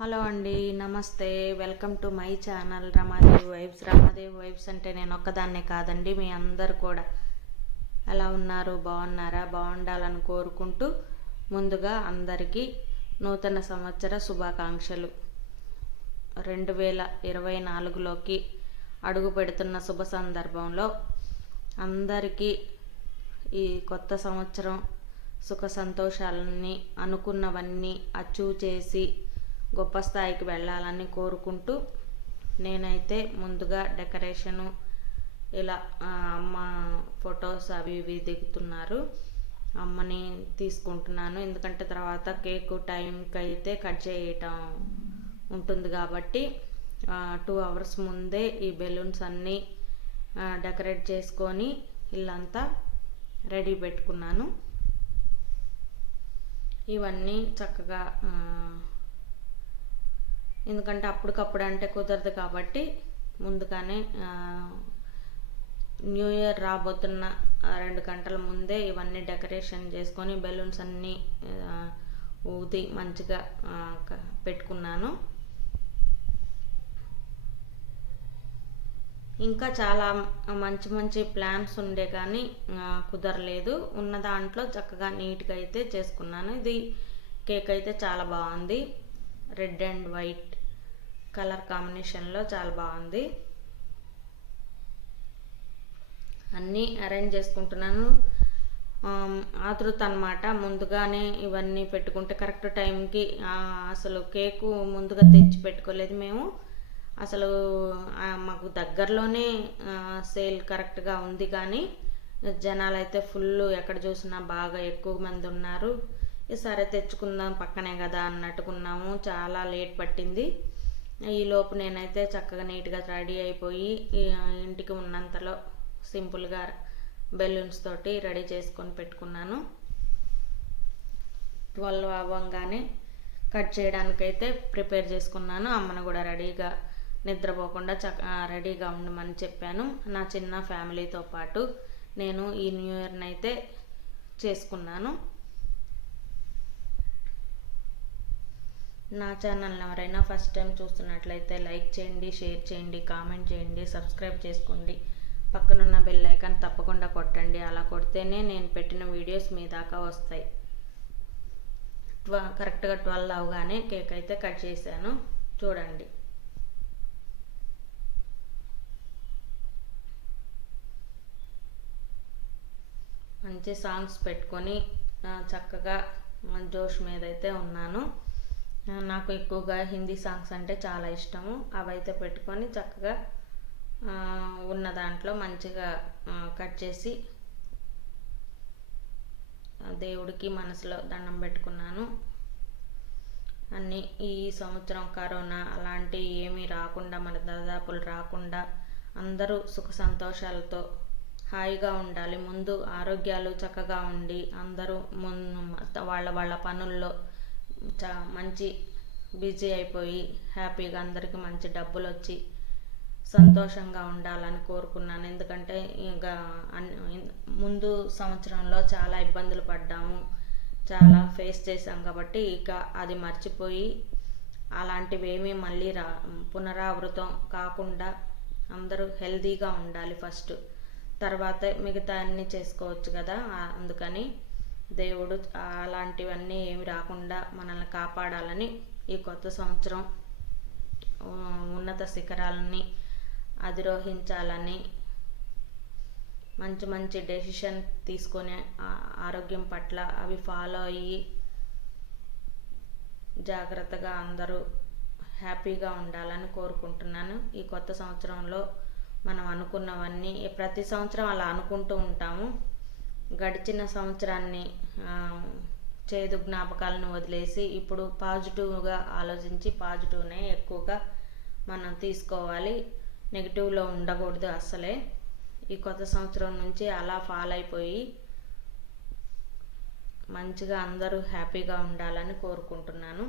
Hello అండి, నమస్తే. Welcome to my channel Ramadevi vibes. Ramadevi vibes అంటే నేను ఒక్కదాన్నే కాదండి, మీ అందరు కూడా ఎలా ఉన్నారు? బాగున్నారా? బాగుండాలని కోరుకుంటూ ముందుగా అందరికీ నూతన సంవత్సర శుభాకాంక్షలు. 2024లోకి అడుగు పెడుతున్న శుభ సందర్భంలో అందరికీ ఈ కొత్త సంవత్సరం సుఖ సంతోషాలని అనుకున్నవన్నీ అచీవ్ చేసి గొప్ప స్థాయికి వెళ్ళాలని కోరుకుంటూ నేనైతే ముందుగా డెకరేషను ఇలా అమ్మ ఫొటోస్ అవి ఇవి దిగుతున్నారు, అమ్మని తీసుకుంటున్నాను. ఎందుకంటే తర్వాత కేకు టైంకి అయితే కట్ చేయటం ఉంటుంది కాబట్టి 2 hours ముందే ఈ బెలూన్స్ అన్నీ డెకరేట్ చేసుకొని ఇల్లంతా రెడీ పెట్టుకున్నాను. ఇవన్నీ చక్కగా ఎందుకంటే అప్పటికప్పుడు అంటే కుదరదు కాబట్టి ముందుగానే న్యూ ఇయర్ రాబోతున్న 2 గంటల ముందే ఇవన్నీ డెకరేషన్ చేసుకొని బెలూన్స్ అన్నీ ఊది మంచిగా పెట్టుకున్నాను. ఇంకా చాలా మంచి మంచి ప్లాన్స్ ఉండే కానీ కుదరలేదు. ఉన్న దాంట్లో చక్కగా నీట్గా అయితే చేసుకున్నాను. ఇది కేక్ అయితే చాలా బాగుంది, రెడ్ అండ్ వైట్ కలర్ కాంబినేషన్లో చాలా బాగుంది. అన్నీ అరేంజ్ చేసుకుంటున్నాను. ఆతృత అన్నమాట. ముందుగానే ఇవన్నీ పెట్టుకుంటే కరెక్ట్ టైంకి అసలు కేకు ముందుగా తెచ్చి పెట్టుకోలేదు మేము. అసలు మాకు దగ్గరలోనే సేల్ కరెక్ట్గా ఉంది కానీ జనాలు అయితే ఫుల్, ఎక్కడ చూసినా బాగా ఎక్కువ మంది ఉన్నారు. ఈసారి తెచ్చుకుందాం పక్కనే కదా అన్నట్టుకున్నాము. చాలా లేట్ పట్టింది. ఈలోపు నేనైతే చక్కగా నీట్గా రెడీ అయిపోయి ఇంటికి ఉన్నంతలో సింపుల్గా బెలూన్స్ తోటి రెడీ చేసుకొని పెట్టుకున్నాను. 12 అవ్వంగానే కట్ చేయడానికైతే ప్రిపేర్ చేసుకున్నాను. అమ్మను కూడా రెడీగా నిద్రపోకుండా రెడీగా ఉండమని చెప్పాను. నా చిన్న ఫ్యామిలీతో పాటు నేను ఈ న్యూ ఇయర్ని అయితే చేసుకున్నాను. నా ఛానల్ని ఎవరైనా ఫస్ట్ టైం చూస్తున్నట్లయితే లైక్ చేయండి, షేర్ చేయండి, కామెంట్ చేయండి, సబ్స్క్రైబ్ చేసుకోండి. పక్కనున్న బెల్ ఐకాన్ తప్పకుండా కొట్టండి. అలా కొడితేనే నేను పెట్టిన వీడియోస్ మీ దాకా వస్తాయి. కరెక్ట్గా 12 అవగానే కేక్ అయితే కట్ చేశాను. చూడండి. మంచి సాంగ్స్ పెట్టుకొని చక్కగా జోష్ మీద అయితే ఉన్నాను. నాకు ఎక్కువగా హిందీ సాంగ్స్ అంటే చాలా ఇష్టము. అవైతే పెట్టుకొని చక్కగా ఉన్న దాంట్లో మంచిగా కట్ చేసి దేవుడికి మనసులో దండం పెట్టుకున్నాను. అన్నీ ఈ సంవత్సరం కరోనా అలాంటివి ఏమీ రాకుండా, మన దరిదాపులు రాకుండా అందరూ సుఖ సంతోషాలతో హాయిగా ఉండాలి. ముందు ఆరోగ్యాలు చక్కగా ఉండి అందరూ వాళ్ళ పనుల్లో మంచి బిజీ అయిపోయి హ్యాపీగా అందరికీ మంచి డబ్బులు వచ్చి సంతోషంగా ఉండాలని కోరుకున్నాను. ఎందుకంటే ఇంకా ముందు సంవత్సరంలో చాలా ఇబ్బందులు పడ్డాము, చాలా ఫేస్ చేసాం కాబట్టి ఇక అది మర్చిపోయి అలాంటివి ఏమీ మళ్ళీ పునరావృతం కాకుండా అందరూ హెల్తీగా ఉండాలి ఫస్ట్, తర్వాత మిగతా అన్నీ చేసుకోవచ్చు కదా. అందుకని దేవుడు అలాంటివన్నీ ఏమి రాకుండా మనల్ని కాపాడాలని ఈ కొత్త సంవత్సరం ఉన్నత శిఖరాలని అధిరోహించాలని మంచి మంచి డెసిషన్ తీసుకొని ఆరోగ్యం పట్ల అవి ఫాలో అయ్యి జాగ్రత్తగా అందరూ హ్యాపీగా ఉండాలని కోరుకుంటున్నాను. ఈ కొత్త సంవత్సరంలో మనం అనుకున్నవన్నీ ప్రతి సంవత్సరం అలా అనుకుంటూ ఉంటాము. గడిచిన సంవత్సరాన్ని చేదు జ్ఞాపకాలను వదిలేసి ఇప్పుడు పాజిటివ్గా ఆలోచించి పాజిటివ్నే ఎక్కువగా మనం తీసుకోవాలి. నెగిటివ్లో ఉండకూడదు అస్సలే. ఈ కొత్త సంవత్సరం నుంచి అలా ఫాలో అయిపోయి మంచిగా అందరూ హ్యాపీగా ఉండాలని కోరుకుంటున్నాను.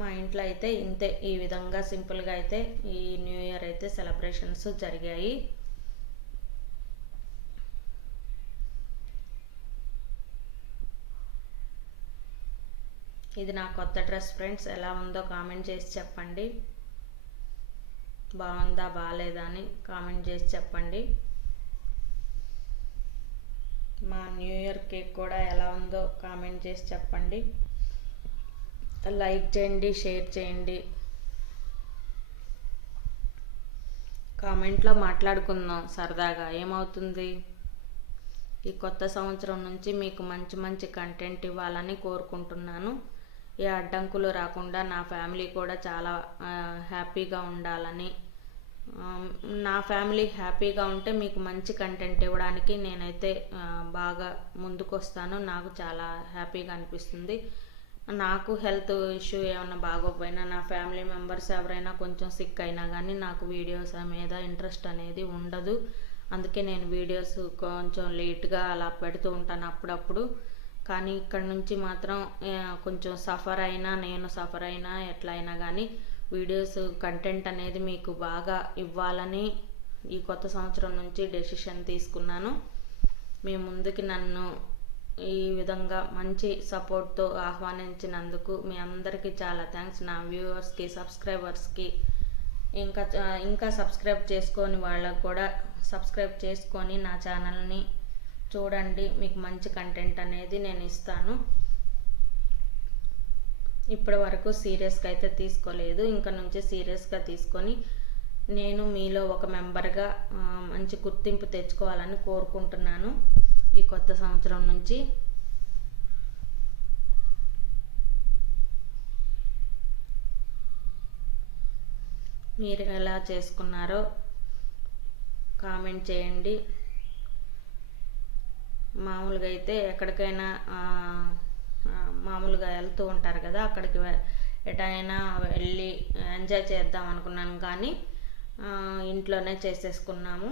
మా ఇంట్లో అయితే ఇంతే, ఈ విధంగా సింపుల్గా అయితే ఈ న్యూ ఇయర్ అయితే సెలబ్రేషన్స్ జరిగాయి. ఇది నా కొత్త డ్రెస్ ఫ్రెండ్స్, ఎలా ఉందో కామెంట్ చేసి చెప్పండి. బాగుందా బాగాలేదా అని కామెంట్ చేసి చెప్పండి. మా న్యూ ఇయర్ కేక్ కూడా ఎలా ఉందో కామెంట్ చేసి చెప్పండి. లైక్ చేయండి, షేర్ చేయండి. కామెంట్లో మాట్లాడుకుందాం సరదాగా, ఏమవుతుంది. ఈ కొత్త సంవత్సరం నుంచి మీకు మంచి మంచి కంటెంట్ ఇవ్వాలని కోరుకుంటున్నాను. ఏ అడ్డంకులు రాకుండా నా ఫ్యామిలీ కూడా చాలా హ్యాపీగా ఉండాలని, నా ఫ్యామిలీ హ్యాపీగా ఉంటే మీకు మంచి కంటెంట్ ఇవ్వడానికి నేనైతే బాగా ముందుకొస్తాను. నాకు చాలా హ్యాపీగా అనిపిస్తుంది. నాకు హెల్త్ ఇష్యూ ఏమైనా బాగోకపోయినా, నా ఫ్యామిలీ మెంబర్స్ ఎవరైనా కొంచెం సిక్ అయినా కానీ నాకు వీడియోస్ మీద ఇంట్రెస్ట్ అనేది ఉండదు. అందుకే నేను వీడియోస్ కొంచెం లేట్గా అలా పెడుతూ ఉంటాను అప్పుడప్పుడు. కానీ ఇక్కడ నుంచి మాత్రం కొంచెం నేను సఫర్ అయినా ఎట్లయినా కానీ వీడియోస్ కంటెంట్ అనేది మీకు బాగా ఇవ్వాలని ఈ కొత్త సంవత్సరం నుంచి డెసిషన్ తీసుకున్నాను. మీ ముందుకి నన్ను ఈ విధంగా మంచి సపోర్ట్తో ఆహ్వానించినందుకు మీ అందరికీ చాలా థ్యాంక్స్. నా వ్యూవర్స్కి, సబ్స్క్రైబర్స్కి, ఇంకా సబ్స్క్రైబ్ చేసుకొని వాళ్ళకు కూడా సబ్స్క్రైబ్ చేసుకొని నా ఛానల్ని చూడండి. మీకు మంచి కంటెంట్ అనేది నేను ఇస్తాను. ఇప్పటి వరకు సీరియస్గా అయితే తీసుకోలేదు, ఇంకా నుంచి సీరియస్గా తీసుకొని నేను మీలో ఒక మెంబర్గా మంచి గుర్తింపు తెచ్చుకోవాలని కోరుకుంటున్నాను ఈ కొత్త సంవత్సరం నుంచి. మీరు ఎలా చేసుకున్నారో కామెంట్ చేయండి. మామూలుగా అయితే ఎక్కడికైనా మామూలుగా వెళ్తూ ఉంటారు కదా, అక్కడికి ఎటైనా వెళ్ళి ఎంజాయ్ చేద్దాం అనుకున్నాను, కానీ ఇంట్లోనే చేసేసుకున్నాము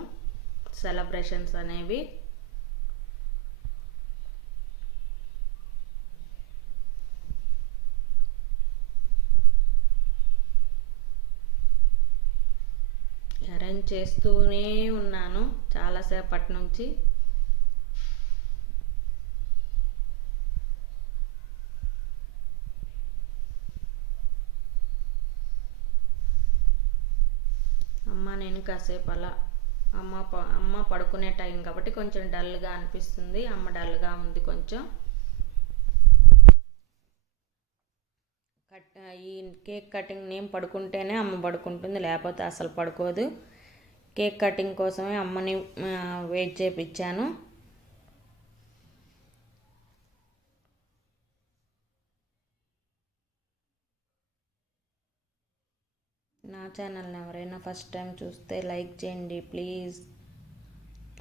సెలబ్రేషన్స్ అనేవి. అరేంజ్ చేస్తూనే ఉన్నాను చాలాసేపటి నుంచి. నేను కాసేపు అలా అమ్మ పడుకునే టైం కాబట్టి కొంచెం డల్గా అనిపిస్తుంది. అమ్మ డల్గా ఉంది కొంచెం. ఈ కేక్ కటింగ్ నేను పడుకుంటేనే అమ్మ పడుకుంటుంది, లేకపోతే అసలు పడుకోదు. కేక్ కటింగ్ కోసమే అమ్మని వెయిట్ చేయించాను. నా ఛానల్ని ఎవరైనా ఫస్ట్ టైం చూస్తే లైక్ చేయండి ప్లీజ్,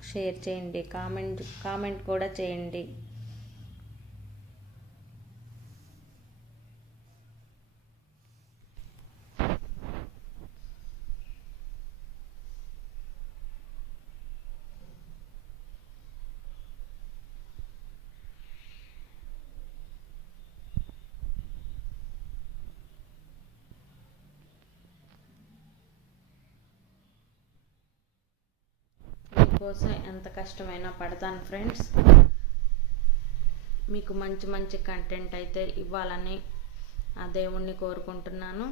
షేర్ చేయండి, కామెంట్ కూడా చేయండి. కోసం ఎంత కష్టమైనా పడతాను ఫ్రెండ్స్. మీకు మంచి మంచి కంటెంట్ అయితే ఇవ్వాలని ఆ దేవుణ్ణి కోరుకుంటున్నాను.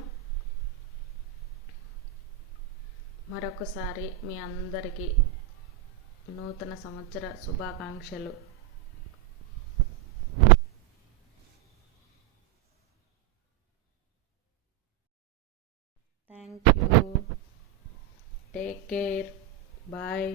మరొకసారి మీ అందరికీ నూతన సంవత్సర శుభాకాంక్షలు. Thank you. Take care. Bye.